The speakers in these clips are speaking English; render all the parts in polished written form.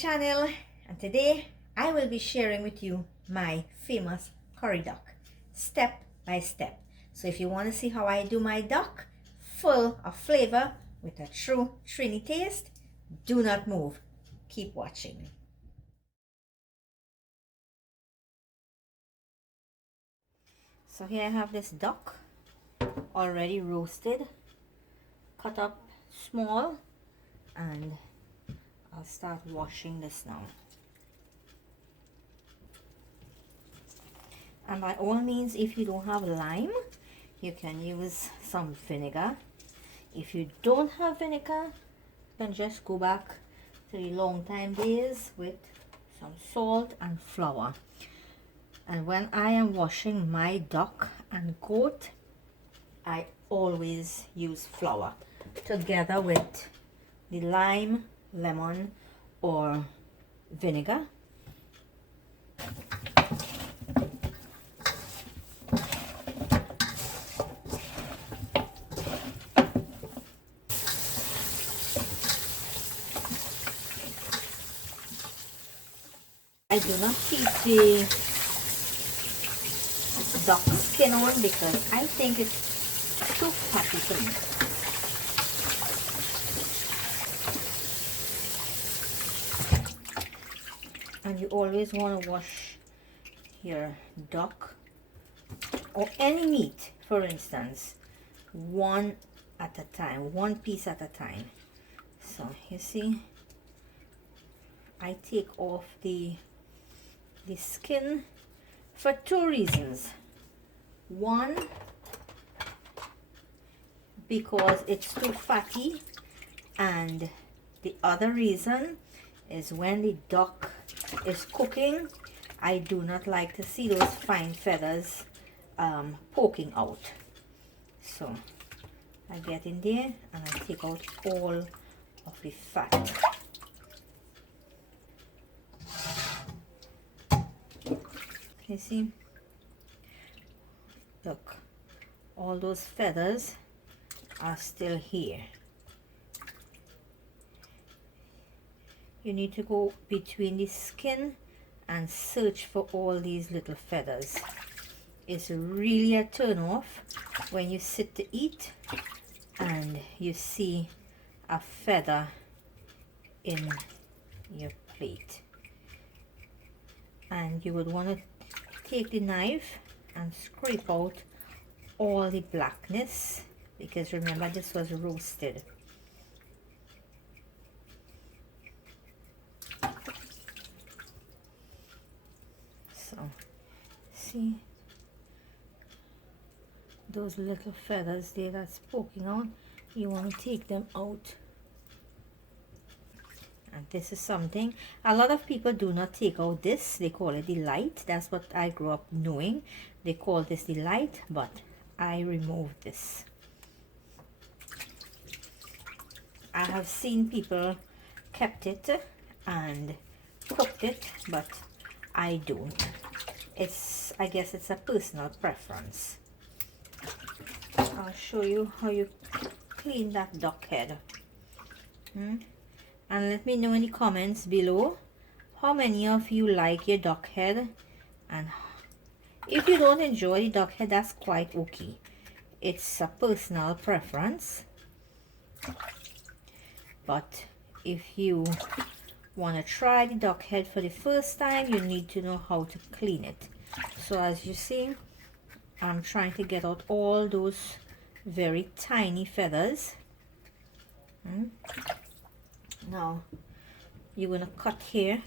channel, and today I will be sharing with you my famous curry duck step by step. So if you want to see how I do my duck full of flavor with a true Trini taste, do not move, keep watching. So here I have this duck already roasted, cut up small, and I'll start washing this now. And by all means, if you don't have lime, you can use some vinegar. If you don't have vinegar, you can just go back to the long time days with some salt and flour. And when I am washing my duck and goat, I always use flour together with the lime, lemon, or vinegar. I do not keep the duck skin on because I think it's too fatty for me. And you always want to wash your duck or any meat, for instance, one at a time, one piece at a time. So you see, I take off the skin for two reasons. One, because it's too fatty, and the other reason is when the duck is cooking, I do not like to see those fine feathers poking out. So I get in there and I take out all of the fat. You see, look, all those feathers are still here. You need to go between the skin and search for all these little feathers. It's really a turn off when you sit to eat and you see a feather in your plate. And you would want to take the knife and scrape out all the blackness, because remember, this was roasted. So see those little feathers there that's poking out, you want to take them out. And this is something a lot of people do not take out. This, they call it the light. That's what I grew up knowing. They call this the light, but I removed this. I have seen people kept it and cooked it, but I don't. I guess it's a personal preference. I'll show you how you clean that duck head. And let me know in the comments below how many of you like your duck head, and if you don't enjoy the duck head, that's quite okay. It's a personal preference. But if you want to try the duck head for the first time, you need to know how to clean it. So as you see, I'm trying to get out all those very tiny feathers. Now you're going to cut here.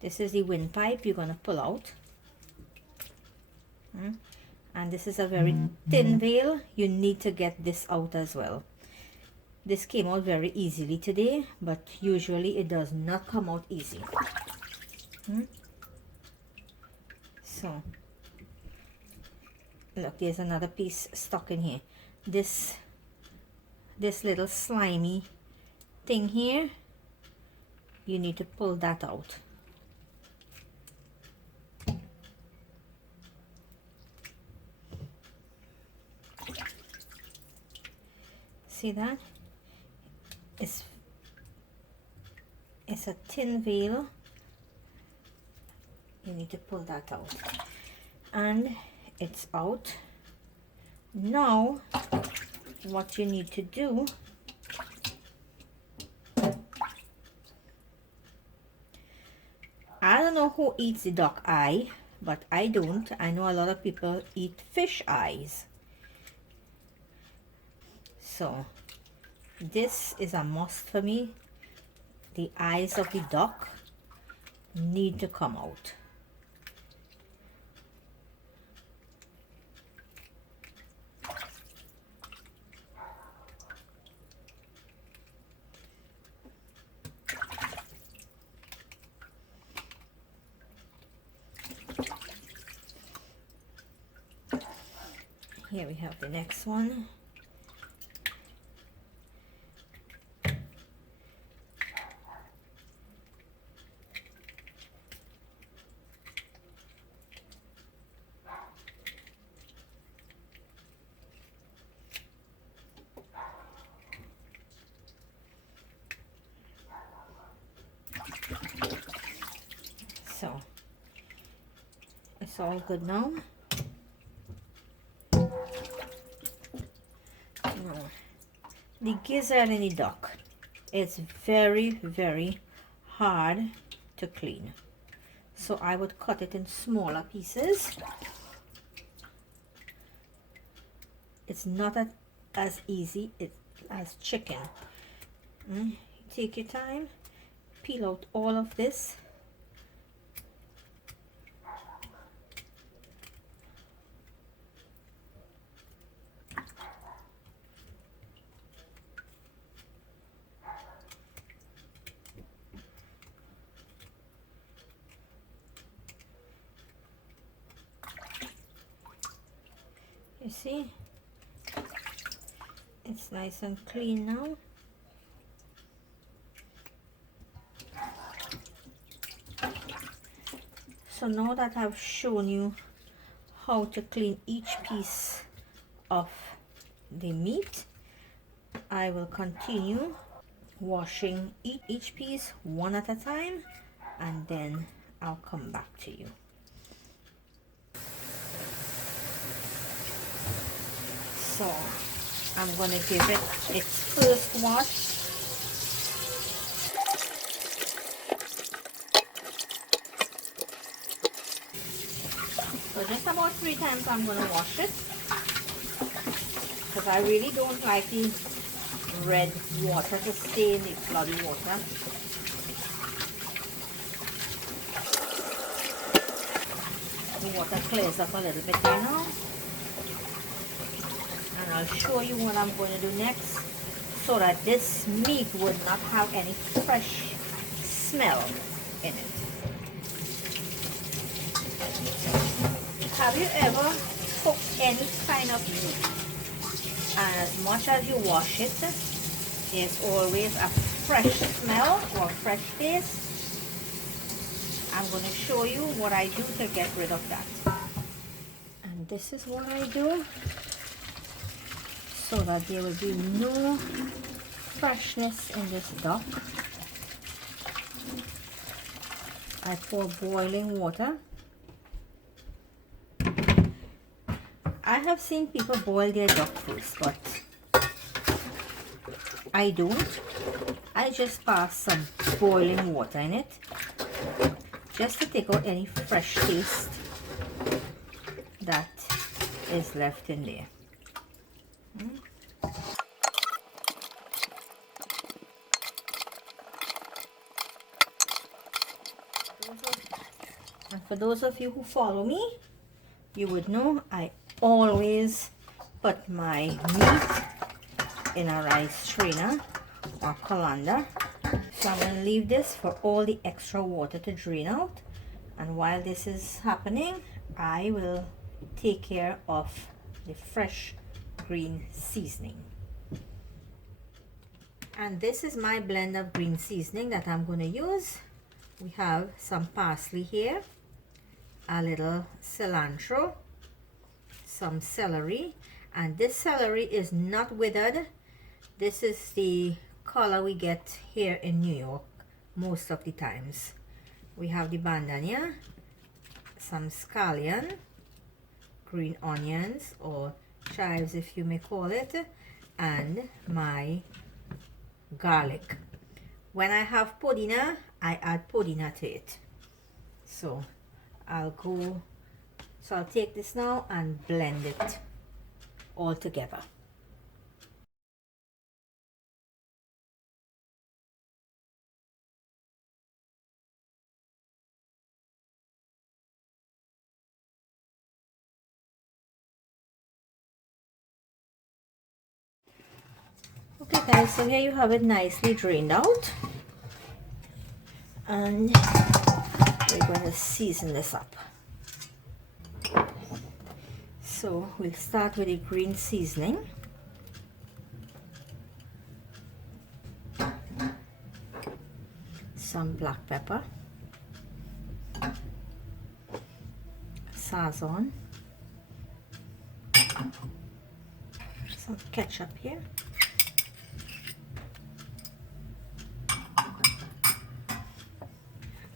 This is the windpipe you're going to pull out. And this is a very thin veil. You need to get this out as well. This came out very easily today, but usually it does not come out easy. So look, there's another piece stuck in here. This little slimy thing here, you need to pull that out. See that? It's a thin veil. You need to pull that out. And it's out. Now, what you need to do, I don't know who eats the duck eye, but I don't. I know a lot of people eat fish eyes. So this is a must for me. The eyes of the duck need to come out. Here we have the next one. So it's all good now. The gizzard in the duck, it's very, very hard to clean. So I would cut it in smaller pieces. It's not as easy as chicken. Take your time, peel out all of this. You see, it's nice and clean now. So now that I've shown you how to clean each piece of the meat, I will continue washing each piece one at a time, and then I'll come back to you. So I'm going to give it its first wash. So just about 3 times I'm going to wash it, because I really don't like the red water to stay in the bloody water. The water clears up a little bit there now. And I'll show you what I'm going to do next, so that this meat would not have any fresh smell in it. Have you ever cooked any kind of meat, and as much as you wash it, there's always a fresh smell or fresh taste? I'm going to show you what I do to get rid of that. And this is what I do, so that there will be no freshness in this duck. I pour boiling water. I have seen people boil their duck first, but I don't. I just pass some boiling water in it, just to take out any fresh taste that is left in there. And for those of you who follow me, you would know I always put my meat in a rice strainer or colander. So I'm going to leave this for all the extra water to drain out, and while this is happening, I will take care of the fresh green seasoning. And this is my blend of green seasoning that I'm going to use. We have some parsley here, a little cilantro, some celery, and this celery is not withered. This is the color we get here in New York most of the times. We have the bandania, some scallion, green onions or chives if you may call it, and my garlic. When I have podina, I add podina to it. So I'll take this now and blend it all together. Okay guys, so here you have it nicely drained out, and we're going to season this up. So we'll start with the green seasoning. Some black pepper, sazon, some ketchup here,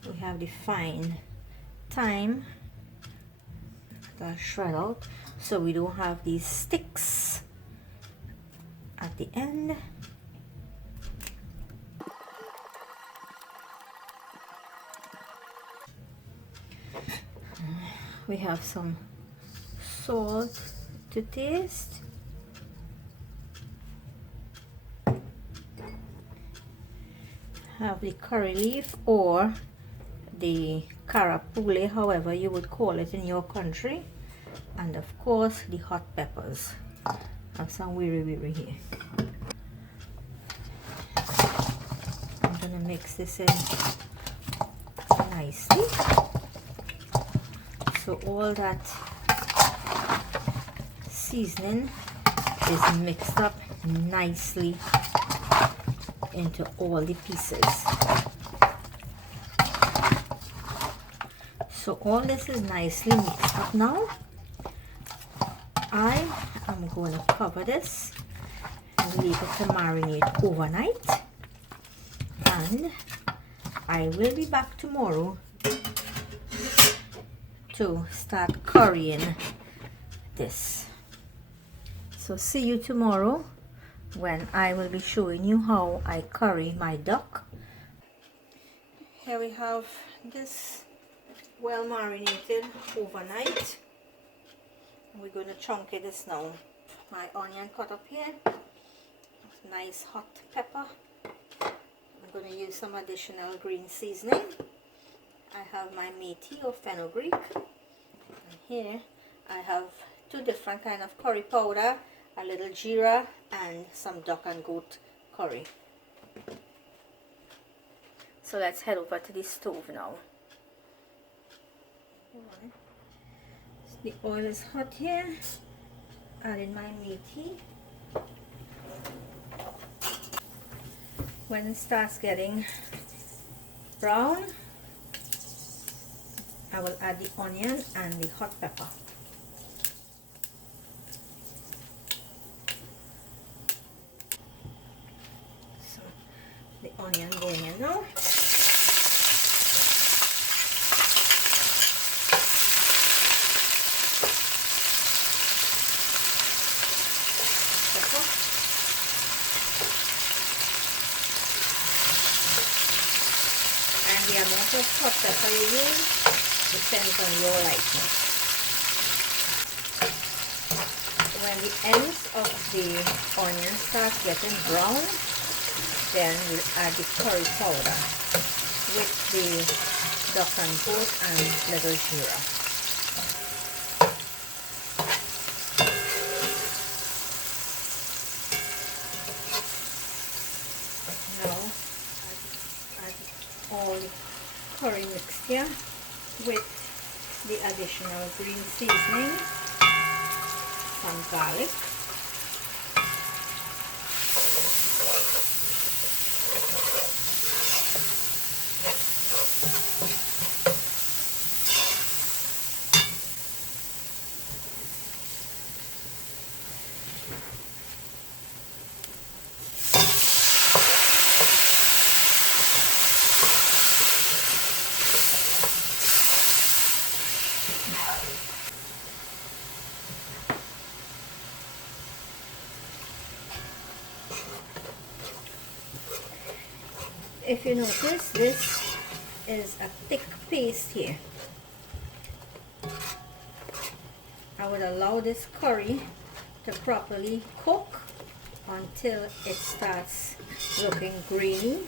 we have the fine thyme that I shred out so we don't have these sticks at the end. We have some salt to taste. Have the curry leaf or the carapule, however you would call it in your country, and of course the hot peppers. Have some weary here. I'm gonna mix this in nicely so all that seasoning is mixed up nicely into all the pieces. So all this is nicely mixed up now. I am going to cover this and leave it to marinate overnight, and I will be back tomorrow to start currying this. So see you tomorrow when I will be showing you how I curry my duck. Here we have this well marinated overnight. We're going to chunk this now. My onion cut up here, nice hot pepper. I'm going to use some additional green seasoning. I have my methi or fenugreek, and here I have two different kind of curry powder, a little geera and some duck and goat curry. So let's head over to the stove now. The oil is hot here. Add in my methi. When it starts getting brown, I will add the onion and the hot pepper. So the onion going in now. And the amount of hot pepper you use depends on your liking. When the ends of the onion start getting brown, then we'll add the curry powder with the duck and goat and little geera. Now add all the curry mixture with the additional green seasoning, some garlic, if you notice, this is a thick paste here. I would allow this curry to properly cook until it starts looking greeny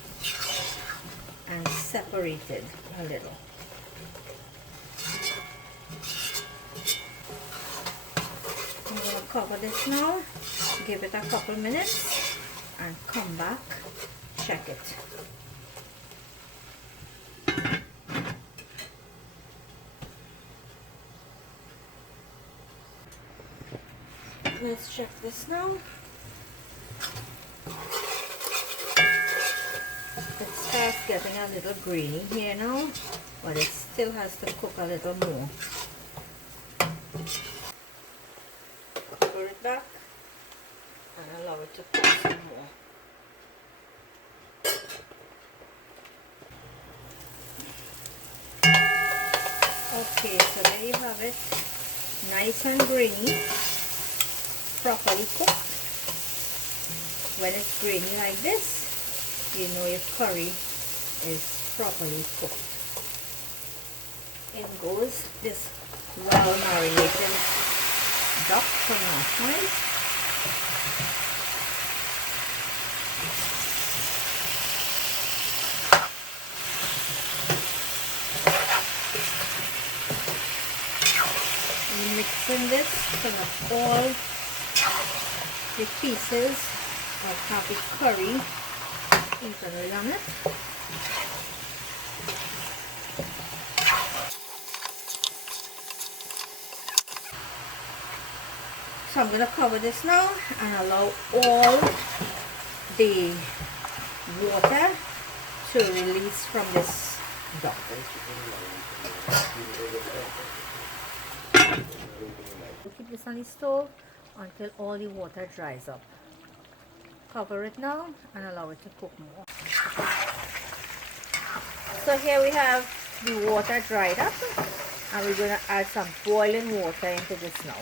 and separated a little. I'm going to cover this now, give it a couple minutes and come back, check it. Let's check this now. It starts getting a little greeny here now, but it still has to cook a little more. Cover it back and allow it to cook some more. Okay, so there you have it. Nice and grainy, properly cooked. When it's grainy like this, you know your curry is properly cooked. In goes this well marinated duck from last night. And mixing this so that all the pieces of happy curry evenly on it. So I'm going to cover this now and allow all the water to release from this duck. Keep this on the stove until all the water dries up. Cover it now and allow it to cook more. So here we have the water dried up and we're going to add some boiling water into this now.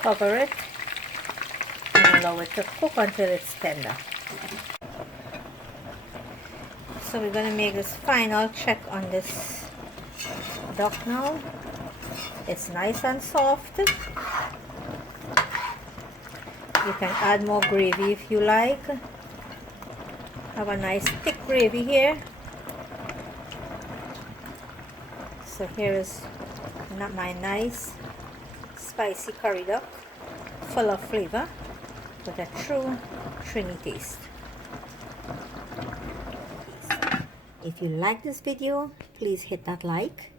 Cover it and allow it to cook until it's tender. So we're going to make this final check on this duck now. It's nice and soft. You can add more gravy if you like. Have a nice thick gravy here. So here is my nice spicy curry duck, full of flavor with a true Trini taste. If you like this video, please hit that like,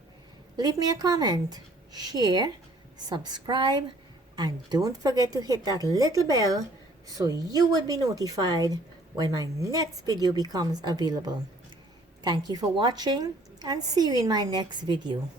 leave me a comment, share, subscribe, and don't forget to hit that little bell so you will be notified when my next video becomes available. Thank you for watching and see you in my next video.